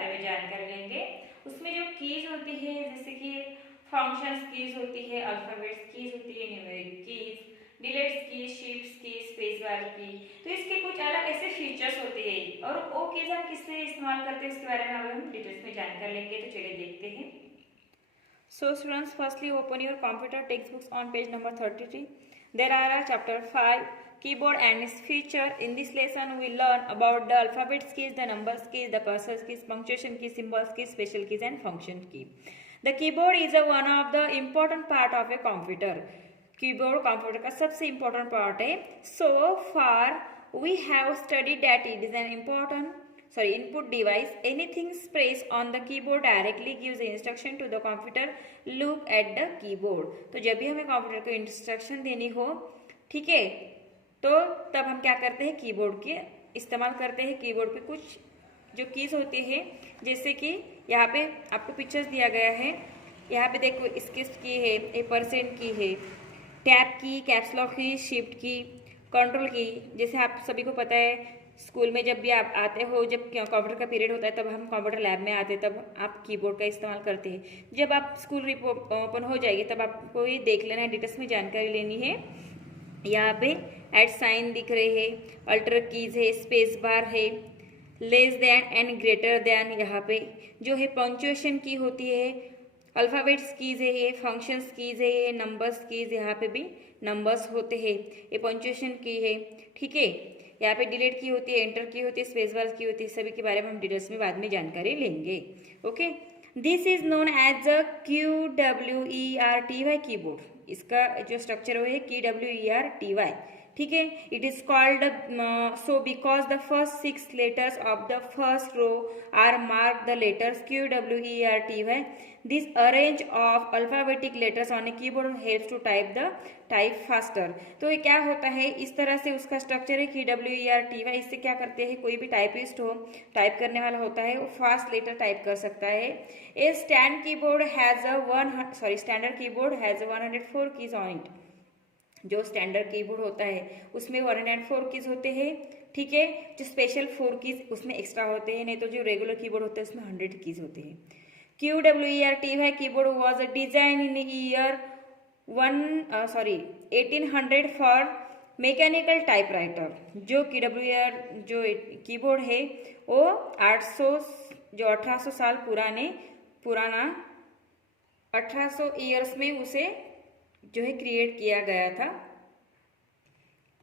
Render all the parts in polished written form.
बारे में जानकारी लेंगे। उसमें जो कीज होती है जैसे कि फंक्शंस कीज होती है, अल्फाबेट्स कीज होती है, न्यूमेरिक कीज, डिलीट्स की, शिफ्ट्स की, स्पेस बार की, तो इसके कुछ अलग ऐसे फीचर्स होते हैं और वो कीज हम किस लिए इस्तेमाल करते हैं उसके बारे में अब हम डिटेल्स में जानकारी लेंगे। तो चलिए देखते हैं। So students, firstly open your computer textbooks on page number 33. There are chapter 5 keyboard and its feature. In this lesson we learn about the alphabet keys, the numbers keys, the cursor keys, punctuation keys, symbols keys, special keys and function key. The keyboard is one of the important part of a computer. Keyboard computer का सबसे important part है. So far we have studied that it is an input device. Anything pressed on the keyboard directly gives the instruction to the computer. Look at the keyboard. तो जब भी हमें computer को instruction देनी हो, ठीक है, तो तब हम क्या करते हैं, कीबोर्ड के इस्तेमाल करते हैं। कीबोर्ड पे कुछ जो कीज होती है, जैसे कि यहाँ पे आपको पिक्चर्स दिया गया है, यहाँ पे देखो स्किप की है, % की है, टैब की, कैप्स लॉक की, शिफ्ट की, कंट्रोल की। जैसे आप सभी को पता है स्कूल में जब भी आप आते हो, जब कंप्यूटर का पीरियड होता है तब हम कंप्यूटर लैब में आते हैं, तब आप कीबोर्ड का इस्तेमाल करते हैं। जब आप स्कूल ओपन हो जाएगी तब आपको ये देख लेना है, डिटेल्स में जानकारी लेनी है। यहाँ पे ऐट साइन दिख रहे हैं, अल्टर कीज है, स्पेस बार है, less than and greater than, यहाँ पे जो है पंक्चुएशन की होती है, अल्फाबेट्स कीज है, ये फंक्शंस कीज है, ये नंबर्स कीज, यहाँ पे भी नंबर्स होते हैं, ये पंक्चुएशन की है, ठीक है। यहाँ पे डिलीट की होती है, एंटर की होती है, स्पेस बार की होती है, सभी के बारे में हम डिटेल्स में बाद में जानकारी लेंगे। Okay, this is known as a QWERTY keyboard. इसका जो स्ट्रक्चर है QWERTY, ठीक है। It is called so because the first 6 letters of the first row are mark the letters QWERTY. This arrange of alphabetic letters on a keyboard helps to type faster. तो ये क्या होता है, इस तरह से उसका स्ट्रक्चर है QWERTY। इससे क्या करते हैं, कोई भी टाइपिस्ट हो, टाइप करने वाला होता है, वो फास्ट लेटर टाइप कर सकता है। A standard keyboard has 104 keys on it. जो स्टैंडर्ड कीबोर्ड होता है उसमें 104 कीज होते हैं, ठीक है। जो स्पेशल 4 कीज उसमें एक्स्ट्रा होते हैं, नहीं तो जो रेगुलर कीबोर्ड होता है उसमें 100 कीज होते हैं। QWERTY keyboard was design in year 1800 for mechanical typewriter. जो जो कीबोर्ड है वो 1800 साल पुराना 1800 ईयर्स में उसे जो है क्रिएट किया गया था।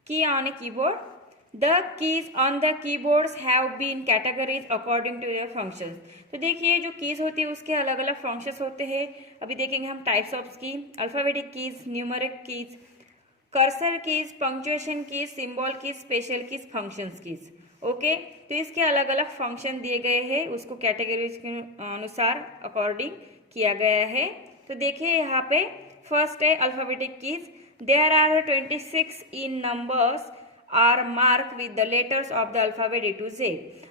Key on a keyboard, the keys on the keyboards have been categories according to their functions. तो देखिए जो कीज होती है उसके अलग अलग फंक्शंस होते हैं। अभी देखेंगे हम टाइप्स ऑफ की, alphabetic keys, numeric keys, cursor keys, punctuation keys, symbol keys, special keys, functions keys. Okay, तो इसके अलग अलग फंक्शन दिए गए हैं, उसको कैटेगरीज के अनुसार अकॉर्डिंग किया गया है। तो देखिए यहाँ पे फर्स्ट है alphabetic keys. There are 26 in numbers are mark with the letters of the alphabet A to Z।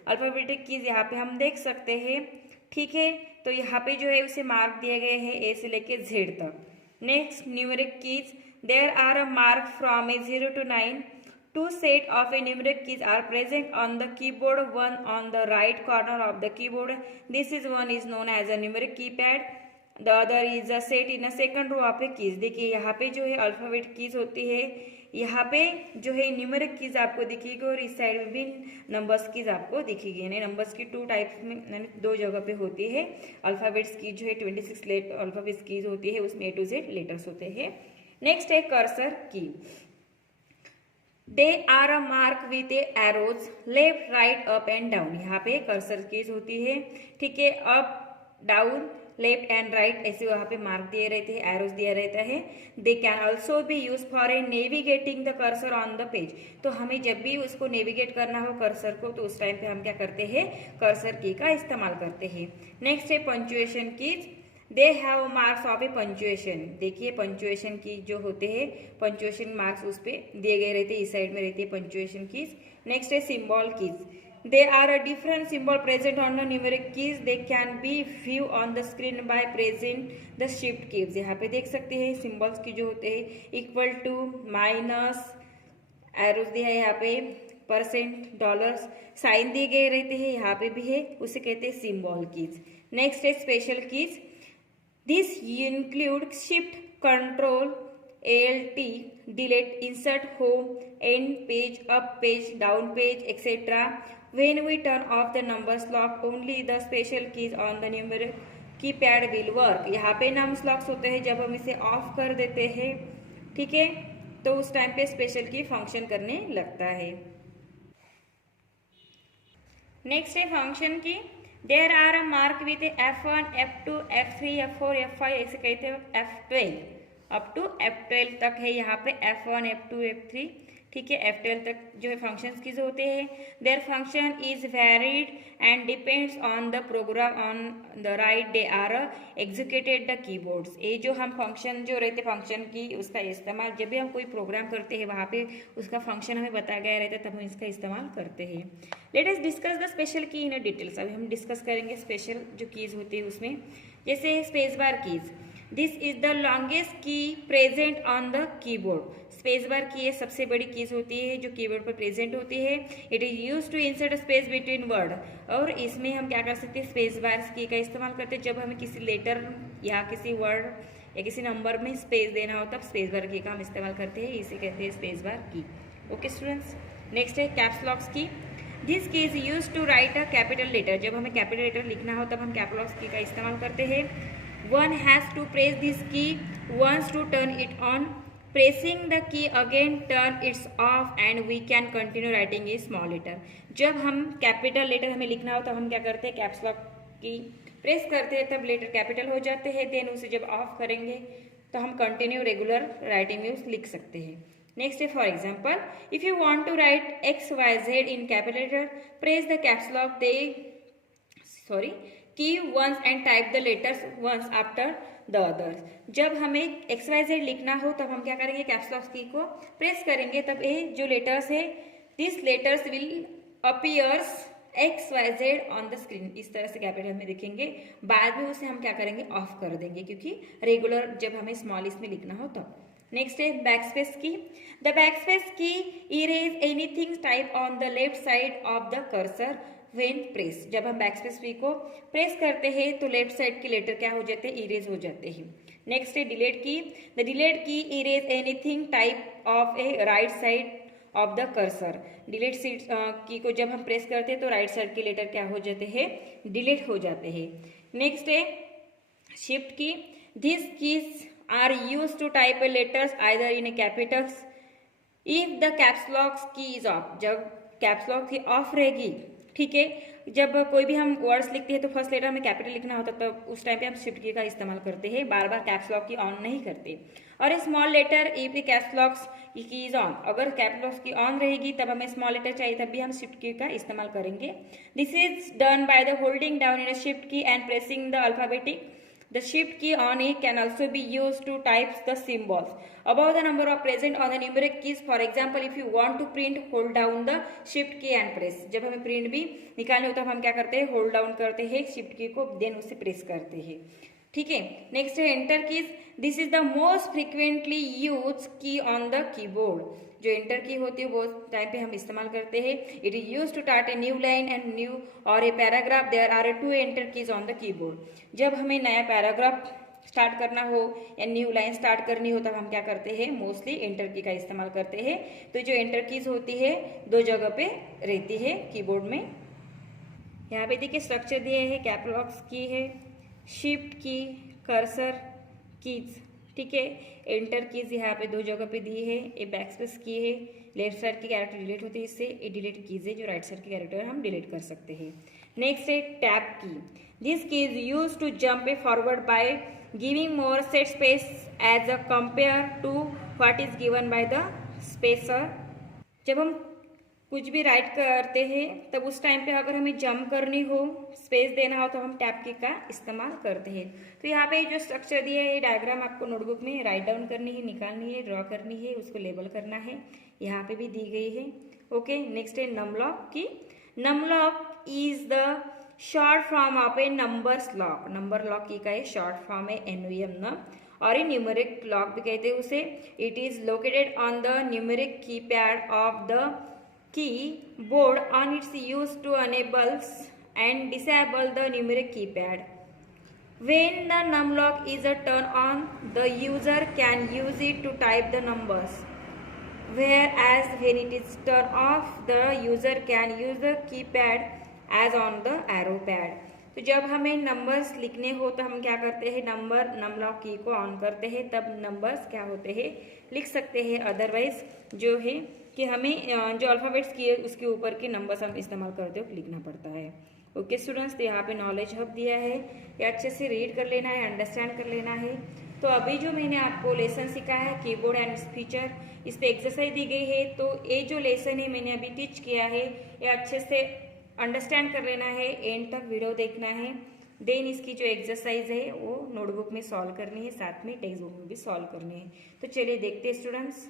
Alphabetic keys यहाँ पे हम देख सकते हैं, ठीक है। तो यहाँ पे जो है उसे मार्क दिए गए हैं A से लेके Z तक। Next numeric keys, there are mark from 0 to 9। 2 set of a numeric keys are present on the keyboard, one on the right corner of the keyboard. This is one is known as a numeric keypad. The other is a set in a second row of a keys। देखिए यहाँ पे जो है alphabet keys होती है, यहाँ पे जो है न्यूमेरिक कीज आपको दिखेगी और इस साइड में भी नंबर्स कीज आपको दिखेगी। यानी नंबर्स की 2 टाइप्स में 2 जगह पे होती है। अल्फाबेट्स की जो है 26 अल्फाबेट्स कीज होती है, उसमें A to Z लेटर्स होते हैं। नेक्स्ट है cursor key. They are a mark with a arrows left, right, up and down. यहाँ पे कर्सर कीज होती है, ठीक है। Up, down, left and right ऐसे वहाँ पे मार्क दिए रहते हैं, एरोज दिया रहता है। They can also be use for a navigating the cursor on the page. तो हमें जब भी उसको नेविगेट करना हो कर्सर को, तो उस टाइम पे हम क्या करते हैं, कर्सर की का इस्तेमाल करते हैं। नेक्स्ट है punctuation keys. They have marks of A punctuation. देखिए पंक्चुएशन की जो होते हैं, पंक्चुएशन मार्क्स उस पर दिए गए रहते हैं, इस साइड में रहती है पंक्चुएशन कीज। नेक्स्ट है symbol keys. They are a different symbol present on the numeric keys. They can be viewed on the screen by pressing the shift keys। यहाँ पे देख सकते हैं सिंबल्स की जो होते हैं, इक्वल टू, माइनस, एरोज दिया है यहाँ पे, परसेंट, डॉलर्स साइन दिए गए रहते हैं, यहाँ पे भी है, उसे कहते हैं सिंबल कीज। नेक्स्ट है special keys. This include shift, control, ALT, delete, insert, home, end page, up page, down page, etc. When we turn off the numbers lock, only the special keys on the numeric keypad will work. यहाँ पे numbers locks होते हैं जब हम इसे of कर देते हैं, ठीक है, तो उस टाइम पे स्पेशल की फंक्शन करने लगता है। नेक्स्ट है function key. There are a mark with F1, F2, F3, F4, F5 ऐसे कहते हैं, F12 अप टू F12 तक है यहाँ पे F1, F2, F3, ठीक है, F12 तक जो है फंक्शंस की जो होते हैं। Their function is varied and depends on the program on the right they are executed the keyboards. ये जो हम फंक्शन जो रहते फंक्शन की उसका इस्तेमाल जब भी हम कोई प्रोग्राम करते हैं वहाँ पे उसका फंक्शन हमें बताया गया रहता है, तब हम इसका इस्तेमाल करते हैं। Let us discuss the special की इन डिटेल्स। अभी हम डिस्कस करेंगे स्पेशल जो कीज होती है उसमें, जैसे space bar keys. This is the longest की present on the keyboard. Space bar की ये सबसे बड़ी कीज होती है जो कीबोर्ड पर प्रेजेंट होती है। It is use to insert space between word. और इसमें हम क्या कर सकते हैं, स्पेस बार की का इस्तेमाल करते हैं जब हमें किसी लेटर या किसी वर्ड या किसी नंबर में स्पेस देना हो तब स्पेस बार की का हम इस्तेमाल करते हैं, इसे कहते हैं space bar key. Okay students, next है caps locks key. This key is use to write a capital letter. जब हमें कैपिटल लेटर लिखना हो तब हम कैप्स लॉक्स की का इस्तेमाल करते हैं। One has to press this key once to turn it on. Pressing the key again turn it off and we can continue writing a small letter. जब हम कैपिटल लेटर हमें लिखना हो तब हम क्या करते हैं, कैप्स लॉक की प्रेस करते हैं, तब लेटर कैपिटल हो जाते हैं। देन उसे जब ऑफ करेंगे तो हम कंटिन्यू रेगुलर राइटिंग में लिख सकते हैं। नेक्स्ट है for example, if you want to write XYZ in capital letter, press the caps lock key once and type the letters once after the others. जब हमें XYZ लिखना हो तब हम क्या करेंगे, कैप्स लॉक की को प्रेस करेंगे, तब ये जो लेटर्स है this letters will appears XYZ on the screen, इस तरह से कैपिटल में दिखेंगे। बाद में उसे हम क्या करेंगे, ऑफ कर देंगे, क्योंकि रेगुलर जब हमें स्मॉल इसमें लिखना हो तब। नेक्स्ट है बैकस्पेस की। The backspace key erase anything type on the left side of the cursor when press. जब हम बैकस्पेस की को प्रेस करते हैं तो लेफ्ट साइड के लेटर क्या हो जाते हैं, इरेज हो जाते हैं। नेक्स्ट है डिलीट की। The delete key erase anything type of A right side of the cursor. Delete की को जब हम प्रेस करते हैं तो राइट साइड के लेटर क्या हो जाते हैं, डिलीट हो जाते हैं। नेक्स्ट है shift key. This keys are use to type a letters either in a capitals if the caps lock key is off. जब कैप्स लॉक की ऑफ रहेगी, ठीक है, जब कोई भी हम वर्ड्स लिखते हैं तो फर्स्ट लेटर हमें कैपिटल लिखना होता है, तब उस टाइम पे हम शिफ्ट की का इस्तेमाल करते हैं, बार बार कैप्स लॉक की ऑन नहीं करते। और small letter if the caps lock key is on, अगर कैप्स लॉक की ऑन रहेगी तब हमें स्मॉल लेटर चाहिए, तब भी हम शिफ्ट की का इस्तेमाल करेंगे। This is done by the holding down in a shift key and pressing the alphabetic. The shift key on it can also be used to type the symbols above the number of present on the numeric keys. For example, if you want to print, hold down the shift key and press. जब हमें print भी निकालनी होता है हम क्या करते हैं, होल्ड डाउन करते हैं शिफ्ट की को, देन उसे प्रेस करते हैं, ठीक है। नेक्स्ट है enter keys. This is the most frequently use की ऑन द कीबोर्ड। जो एंटर की होती है वो टाइम पे हम इस्तेमाल करते हैं। It is use to start a new line and new or a paragraph. There are 2 enter keys on the keyboard. जब हमें नया पैराग्राफ स्टार्ट करना हो या न्यू लाइन स्टार्ट करनी हो तब हम क्या करते हैं, मोस्टली एंटर की का इस्तेमाल करते हैं। तो जो एंटर कीज होती है 2 जगह पे रहती है कीबोर्ड में। यहाँ पे देखिए स्ट्रक्चर दिए है, कैप्स लॉक की है, शिफ्ट की, कर्सर कीज, ठीक है। एंटर कीज यहाँ पे 2 जगह पे दी है, ए बैकस्पेस की है, लेफ्ट साइड की कैरेक्टर डिलीट होती है, इससे ए डिलीट कीज है जो राइट साइड की कैरेक्टर हम डिलीट कर सकते हैं। नेक्स्ट है tab key. This key is use to jump a forward by giving more set space as a compare to what is given by the spacer. जब हम कुछ भी राइट करते हैं तब उस टाइम पे अगर हमें जंप करनी हो, स्पेस देना हो तो हम टैब की का इस्तेमाल करते हैं। तो यहाँ पे जो स्ट्रक्चर दिया है ये डायग्राम आपको नोटबुक में राइट डाउन करनी है, निकालनी है, ड्रॉ करनी है, उसको लेबल करना है, यहाँ पे भी दी गई है। ओके, नेक्स्ट है num lock key. Num lock is the short form of a numbers lock. Number lock key का ये शॉर्ट फॉर्म है NVM न, और ये न्यूमेरिक लॉक भी कहते हैं उसे। It is located on the numeric keypad of the keyboard on its use to enable and disable the numeric keypad. When the numlock is turned on, the user can use it to type the numbers, whereas when it is turned off, the user can use the keypad as on the arrow pad. तो जब हमें numbers लिखने हो तो हम क्या करते हैं, नमलॉक की को ऑन करते हैं, तब नंबर्स क्या होते हैं, लिख सकते हैं। अदरवाइज जो है कि हमें जो अल्फ़ाबेट्स की है उसके ऊपर के नंबर्स हम इस्तेमाल करते हो लिखना पड़ता है। ओके स्टूडेंट्स, तो यहाँ पे नॉलेज हब दिया है, ये अच्छे से रीड कर लेना है, अंडरस्टैंड कर लेना है। तो अभी जो मैंने आपको लेसन सिखा है कीबोर्ड एंड फीचर, इस पे एक्सरसाइज दी गई है। तो ये जो लेसन है मैंने अभी टीच किया है, ये अच्छे से अंडरस्टैंड कर लेना है, एंड तक वीडियो देखना है। देन इसकी जो एक्सरसाइज है वो नोटबुक में सॉल्व करनी है, साथ में टेक्स्ट बुक में भी सॉल्व करनी है। तो चलिए देखते हैं students.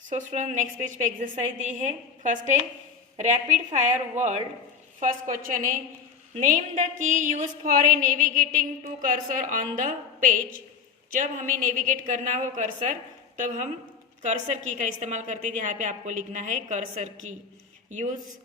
So student next page पे एक्सरसाइज दी है। फर्स्ट है rapid fire word. First question है name the key use for a navigating to cursor on the page. जब हमें नेविगेट करना हो कर्सर, तब हम कर्सर की का इस्तेमाल करते हैं। यहाँ पे आपको लिखना है cursor key use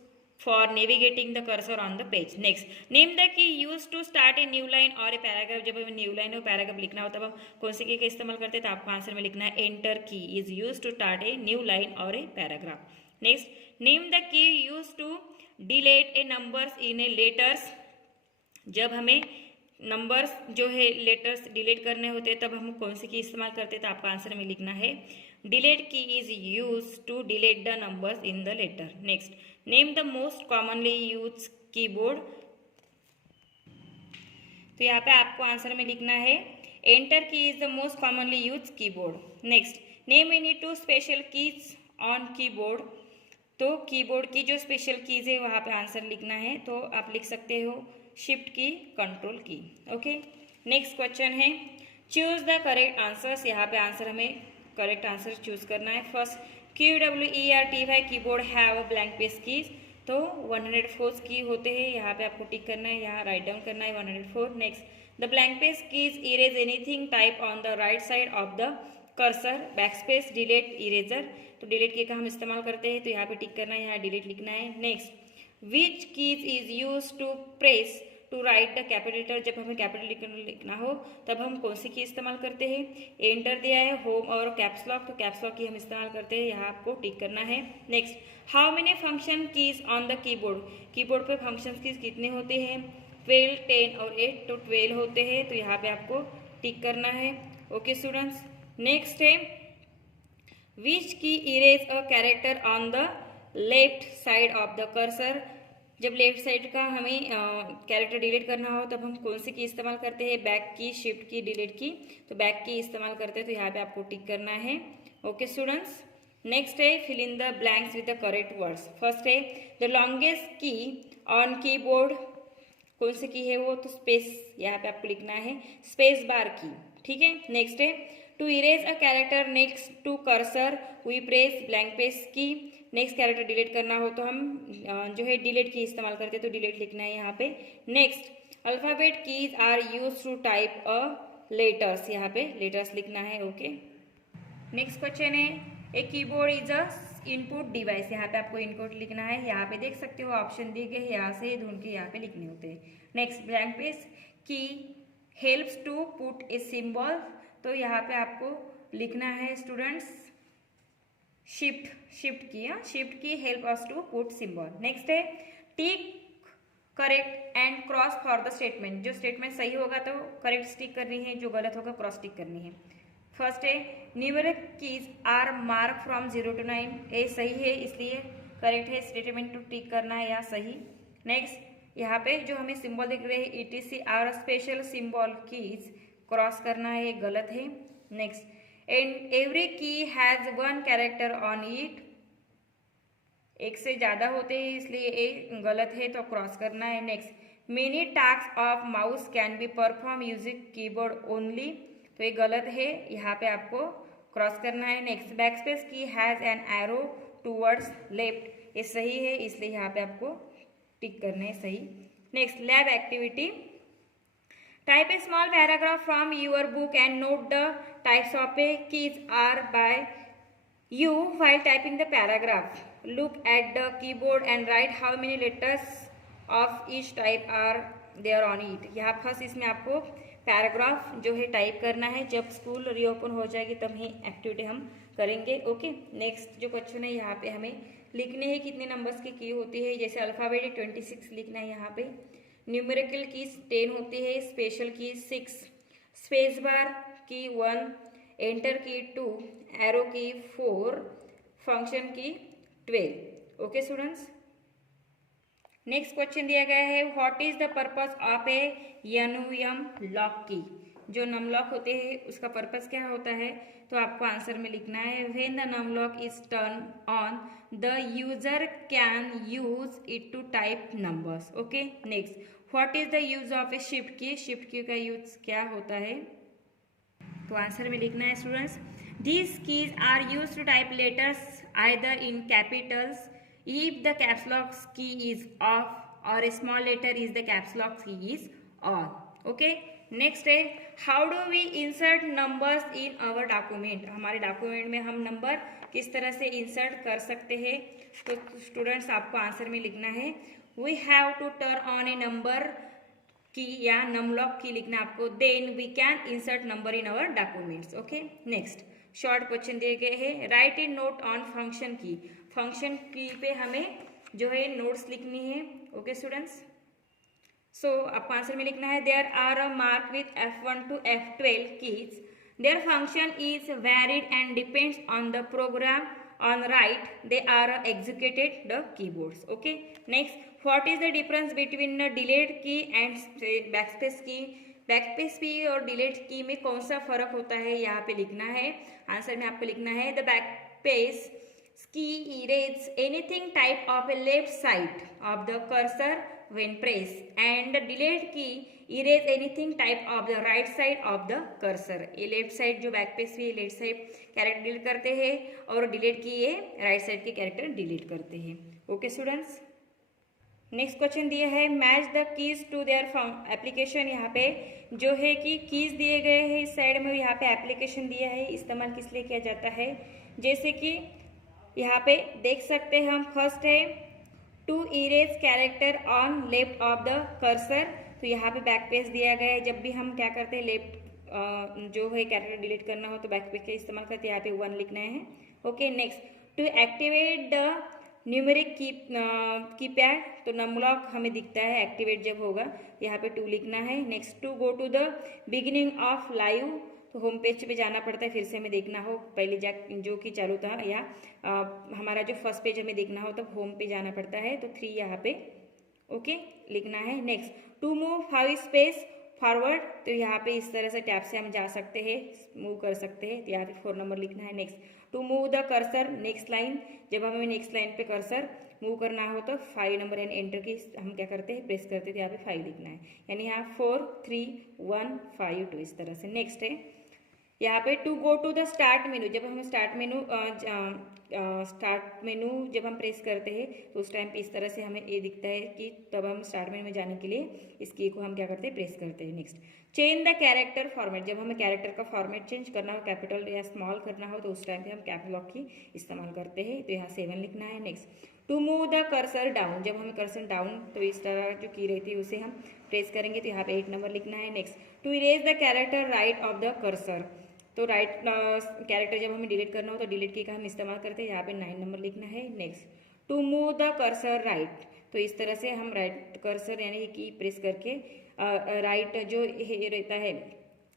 for navigating the cursor on the page. Next name the key use to start a new line और ए पैराग्राफ। जब हमें न्यू लाइन और पैराग्राफ लिखना हो तब हम कौन सी की का इस्तेमाल करते हैं, तो आपको आंसर में लिखना है enter key is use to start a new line और a paragraph. Next name the key use to delete a numbers in a letters. जब हमें नंबर्स जो है लेटर्स डिलीट करने होते हैं तब हम कौन सी की इस्तेमाल करते हैं, तो आपका आंसर में लिखना है delete key is use to delete the numbers in the letter. Next name the most commonly use keyboard. तो यहाँ पे आपको आंसर में लिखना है enter key is the most commonly use keyboard. Next name any two special keys on keyboard. तो keyboard की जो स्पेशल कीज है वहाँ पे आंसर लिखना है, तो आप लिख सकते हो शिफ्ट की, कंट्रोल की। ओके नेक्स्ट क्वेश्चन है चूज द करेक्ट आंसर्स। यहाँ पे आंसर हमें करेक्ट आंसर चूज करना है। First QWERTY keyboard have a blank page keys. तो 104 की होते हैं, यहाँ पे आपको टिक करना है, यहाँ राइट डाउन करना है 104। Next the blank page keys erase anything type on the right side of the cursor. Backspace, delete, eraser. तो डिलीट की का हम इस्तेमाल करते हैं, तो यहाँ पे टिक करना है, यहाँ डिलीट लिखना है। Next which keys is use to press to write the capital. जब हमें कैपिटल लिखना हो तब हम कौन सी की इस्तेमाल करते हैं, एंटर दिया है, होम और कैप्स लॉक, तो कैप्स लॉक की हम इस्तेमाल करते हैं, यहाँ आपको टिक करना है। Next how many function keys on the keyboard. Keyboard पे फंक्शन कीज कितने होते हैं, 12, 10 और 8, तो 12 होते हैं, तो यहाँ पे आपको टिक करना है। ओके स्टूडेंट्स नेक्स्ट है विच की erase a character on the left side of the cursor. जब लेफ्ट साइड का हमें कैरेक्टर डिलीट करना हो तब हम कौन सी की इस्तेमाल करते हैं, बैक की, शिफ्ट की, डिलीट की, तो बैक की इस्तेमाल करते हैं, तो यहाँ पे आपको टिक करना है। ओके स्टूडेंट्स नेक्स्ट है fill in the blanks with the correct words. First है the longest key on keyboard. कौन सी की है वो, तो स्पेस, यहाँ पे आपको लिखना है स्पेस बार की, ठीक है। नेक्स्ट है to erase a character next to cursor we press blank page key. Next character delete करना हो तो हम जो है डिलीट की इस्तेमाल करते हैं, तो डिलीट लिखना है यहाँ पे। Next alphabet keys are use to type a letters. यहाँ पे लेटर्स लिखना है। ओके नेक्स्ट क्वेश्चन है a keyboard is a input device. यहाँ पे आपको इनपुट लिखना है, यहाँ पे देख सकते हो ऑप्शन दिए गए, यहाँ से ढूंढ के यहाँ पे लिखने होते हैं। Next blank page key helps to put a symbol. तो यहाँ पे आपको लिखना है students shift key help us to put symbol. Next है tick correct and cross for the statement. जो स्टेटमेंट सही होगा तो करेक्ट टिक करनी है, जो गलत होगा क्रॉस टिक करनी है। फर्स्ट है numeric keys are mark from 0 to 9। ये सही है इसलिए करेक्ट है, स्टेटमेंट टू टिक करना है या सही। नेक्स्ट यहाँ पे जो हमें सिंबल दिख रहे हैं ETC are special symbol keys, cross करना है, ये गलत है। Next and every key has 1 character on it. एक से ज्यादा होते हैं इसलिए ये गलत है, तो क्रॉस करना है। Next many task of mouse can be perform using keyboard only. तो ये गलत है, यहाँ पे आपको क्रॉस करना है। नेक्स्ट बैकस्पेस की has an arrow towards left. ये सही है इसलिए यहाँ पे आपको टिक करना है, सही। Next lab activity type a small paragraph from your book and note the types of a keys are by You, while typing the paragraph, look at the keyboard and write how many letters of each type are there on it. यहाँ first इसमें आपको paragraph जो है type करना है, जब school reopen हो जाएगी तब ही एक्टिविटी हम करेंगे। ओके, नेक्स्ट जो क्वेश्चन है यहाँ पे हमें लिखने हैं कितने नंबर्स की की होती है। जैसे अल्फ़ाबेट 26 लिखना है यहाँ पे, न्यूमेरिकल की 10 होती है, स्पेशल की 6, स्पेस बार की 1, एंटर की 2, एरो की 4, फंक्शन की 12। ओके स्टूडेंट्स, नेक्स्ट क्वेश्चन दिया गया है what is the purpose of a NUM lock key. जो नम लॉक होते हैं उसका पर्पस क्या होता है, तो आपको आंसर में लिखना है when the num lock is turn on the user can use it to type numbers. Okay, next what is the use of a shift key. Shift key का यूज क्या होता है, तो आंसर में लिखना है students these keys are use to type letters either in capitals if the caps lock key is off or a small letter is the caps lock key is on. Okay, next है how do we insert numbers in our document। हमारे document में हम number किस तरह से insert कर सकते हैं, तो स्टूडेंट्स आपको आंसर में लिखना है we have to turn on a number की या नम लॉक की लिखना आपको, then we can insert number in our documents। Okay, next short question दिए गए हैं right A note on function की। फंक्शन की पे हमें जो है नोट्स लिखनी है। ओके स्टूडेंट्स, सो आपको आंसर में लिखना है there are a mark with F1 to F12 keys, their function is varied and depends on the program on right they are executed the keyboards. Okay, next what is the difference between the delete key and backspace key. Backspace key और delete की में कौन सा फर्क होता है यहाँ पे लिखना है। आंसर में आपको लिखना है the backspace key erase anything type of a left side of the cursor when press and delete key erase anything type of the right side of the cursor. ये लेफ्ट साइड जो backspace भी left side character delete करते हैं और delete key ये right side के character delete करते हैं। ओके स्टूडेंट्स, नेक्स्ट क्वेश्चन दिया है match the keys to their application. यहाँ पे जो है कि कीज दिए गए हैं इस साइड में, यहाँ पे एप्लीकेशन दिया है, इस्तेमाल किस लिए किया जाता है। जैसे कि यहाँ पे देख सकते हैं हम, फर्स्ट है to erase character on left of the cursor, तो यहाँ पे बैक पेज दिया गया है। जब भी हम क्या करते हैं लेफ्ट जो है कैरेक्टर डिलीट करना हो तो बैक पेज का इस्तेमाल करते हैं, यहाँ पे 1 लिखना है। Okay, next to activate the numeric keypad, तो नम लॉक हमें दिखता है एक्टिवेट जब होगा, यहाँ पे 2 लिखना है। Next to go to the beginning of live, तो होम पेज पे जाना पड़ता है, फिर से हमें देखना हो पहले जो कि चालू था या हमारा जो फर्स्ट पेज हमें देखना हो तब होम पे जाना पड़ता है, तो 3 यहाँ पे ओके लिखना है। Next to move 5 space forward, तो यहाँ पे इस तरह से टैब से हम जा सकते हैं, मूव कर सकते हैं, तो यहाँ पे 4 नंबर लिखना है। Next to move the cursor next line, जब हमें नेक्स्ट लाइन पे कर्सर मूव करना हो तो 5 नंबर यानी एंटर की हम क्या करते हैं प्रेस करते थे, यहाँ पे 5 लिखना है, यानी यहाँ 4 3 1 5 2 इस तरह से। नेक्स्ट है यहाँ पे to go to the start menu, जब हम स्टार्ट मेनू जब हम प्रेस करते हैं तो उस टाइम पे इस तरह से हमें ये दिखता है कि तब हम स्टार्ट मेनू में जाने के लिए इस की को हम क्या करते हैं प्रेस करते हैं। Next change the character format, जब हमें कैरेक्टर का फॉर्मेट चेंज करना हो, कैपिटल या स्मॉल करना हो तो उस टाइम पे हम कैप लॉक की इस्तेमाल करते हैं, तो यहाँ 7 लिखना है। Next to move the cursor down, जब हमें कर्सर डाउन तो इस तरह जो की रहती है उसे हम प्रेस करेंगे, तो यहाँ पे 8 नंबर लिखना है। Next to erase the character right of the cursor, तो राइट कैरेक्टर जब हमें डिलीट करना हो तो डिलीट की का हम इस्तेमाल करते हैं, यहाँ पे 9 नंबर लिखना है। Next to move the cursor right, तो इस तरह से हम राइट कर्सर यानी की प्रेस करके राइट जो रहता है,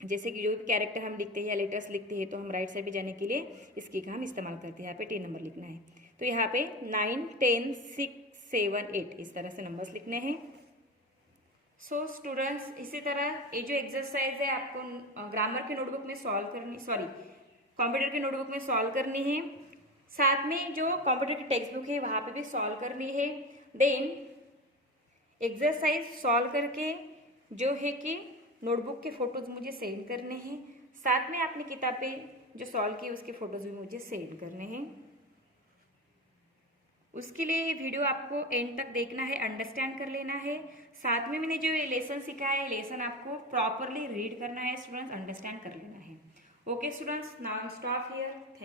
जैसे कि जो भी कैरेक्टर हम लिखते हैं या लेटर्स लिखते हैं तो हम राइट साइड पे जाने के लिए इस की का हम इस्तेमाल करते हैं, यहाँ पे 10 नंबर लिखना है। तो यहाँ पे 9 10 6 7 8 इस तरह से नंबर्स लिखने हैं। सो स्टूडेंट्स इसी तरह ये जो एक्सरसाइज है आपको ग्रामर के नोटबुक में सॉल्व करनी, कंप्यूटर के नोटबुक में सॉल्व करनी है, साथ में जो कंप्यूटर की टेक्स्ट बुक है वहाँ पे भी सॉल्व करनी है। देन एक्सरसाइज सॉल्व करके जो है कि नोटबुक के फोटोज मुझे सेंड करने हैं, साथ में आपने किताब पे जो सॉल्व की उसके फोटोज भी मुझे सेंड करने हैं। उसके लिए वीडियो आपको एंड तक देखना है, अंडरस्टैंड कर लेना है, साथ में मैंने जो ये लेसन सिखाया है लेसन आपको प्रॉपरली रीड करना है स्टूडेंट्स, अंडरस्टैंड कर लेना है। Okay students, now stop here.